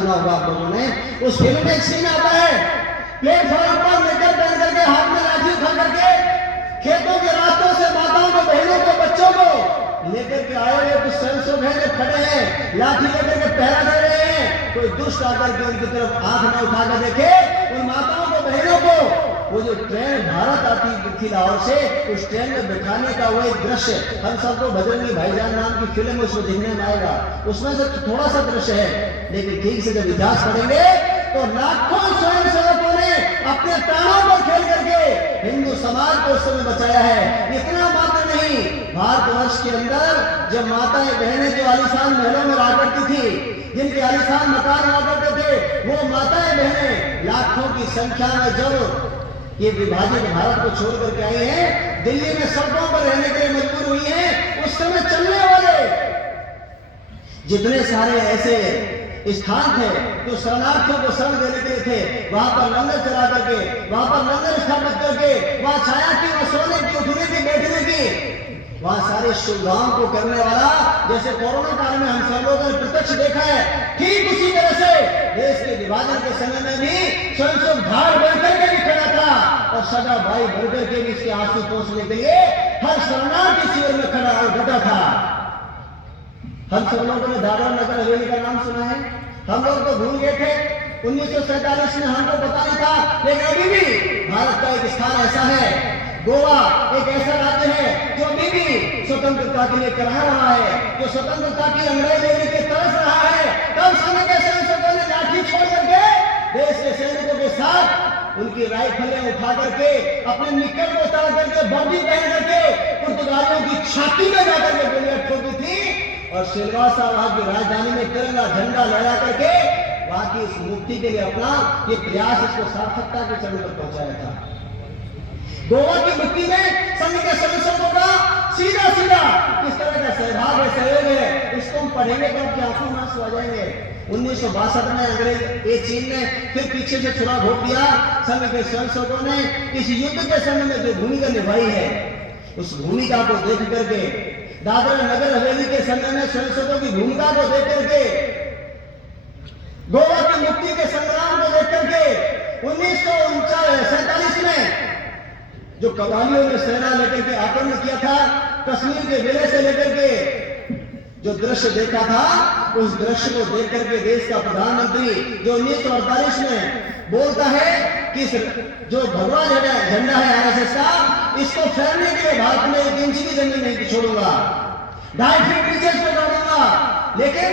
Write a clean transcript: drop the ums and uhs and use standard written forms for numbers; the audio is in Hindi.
सुना होगा आप लोगों ने। उस फिल्म में एक सीन आता है, प्लेटफॉर्म पर निकल पहन करके हाथ में लाठी उठा करके खेतों के रास्तों से माताओं को, बहनों को, बच्चों को लेकर के आए हुए कुछ स्वयंसेवक हैं जो खड़े हैं, लाठी लेकर के पहरा दे रहे हैं। कोई दुष्ट आकर के उनकी तरफ आंख न उठा कर देखे उन माताओं को, बहनों को। वो जो ट्रेन भारत आती थी लाहौर से, उस ट्रेन में बैठाने का वो एक दृश्य हम सबको बजरंगी भाईजान नाम की फिल्म उसमें देखने में आएगा। उसमें से थोड़ा सा दृश्य है, लेकिन ठीक से जब इतिहास पढ़ेंगे तो लाखों स्वयंसेवकों ने अपने प्राणों पर खेल करके हिंदू समाज को उस समय बचाया है। इतना मात्र नहीं, भारतवर्ष के अंदर जब माताएं बहनें जो आलीशान महलों में रहा करती थी, जिनके आलीशान मकान हुआ करते थे, वो माताएं बहनें लाखों की संख्या में जब ये विभाजित भारत को छोड़ करके आई हैं, दिल्ली में सड़कों पर रहने के लिए मजबूर हुई हैं। उस समय चलने वाले जितने सारे ऐसे स्थान थे जो शरणार्थियों को शरण देने के लिए थे, वहां पर लंगर चला करके, वहां पर लंगर स्थापित करके, वहां छाया की, वहां सोने की, उठने की, बैठने की, वहां सारे सुविधाओं को करने वाला, जैसे कोरोना काल में हम सब लोगों ने प्रत्यक्ष देखा है, ठीक उसी तरह से देश के विभाजन के समय में भी स्वयं भार बनकर के भी खड़ा था और सदा भाई बनकर के भी इसके आंसू पोंछने के लिए हर शरणार्थी शिविर में खड़ा और डटा था। हम सब लोगों ने दादरा नगर हवेली का नाम सुना है, हम लोग तो भूल गए थे। 1947 में हमको पता नहीं था, लेकिन अभी भी भारत का एक स्थान ऐसा है, गोवा एक ऐसा राज्य है जो अभी भी स्वतंत्रता के लिए करा रहा है, जो स्वतंत्रता की अंग्रेज लेने के तरस रहा है। तब समय के सैनिकों ने लाठी छोड़ करके देश के सैनिकों के साथ उनकी राइफलें उठा करके, अपने निक्कर को उतार करके, वर्दी पहन करके पुर्तगालियों की छाती में जाकर के गोलियां ठोकी थी और सिलवासा वहां की राजधानी में तिरंगा झंडा लहरा करके वहां की इस मुक्ति के लिए अपना ये प्रयास, इसको सार्थकता के चरण पर पहुंचाया था। गोवा की मुक्ति में संघ के सदस्यों का सीधा सीधा किस तरह का सहभाग है, सहयोग है, इसको हम पढ़ेंगे तो आपकी आंखों में आंसू आ जाएंगे। 1962 में अंग्रेज ये चीन ने फिर पीछे से छुरा घोट दिया। संघ के स्वयंसेवकों ने इस युद्ध के समय में जो भूमिका निभाई है, उस भूमिका को देख करके, दादरा नगर हवेली के समय में स्वयंसेवकों की भूमिका को देख करके, गोवा की मुक्ति के संग्राम को देख करके 1947 में जो कबालियों ने सेना लेकर के आक्रमण किया था, कश्मीर के विलय से लेकर के जो दृश्य देखा था, उस दृश्य को देख करके देश का प्रधानमंत्री जो 1948 में बोलता है कि जो भगवा झंडा है आरएसएस का, इसको फैलने के लिए भारत में 1 इंच की जमीन नहीं छोड़ूंगा, 2.5 फीट नीचे इसको डालूंगा। लेकिन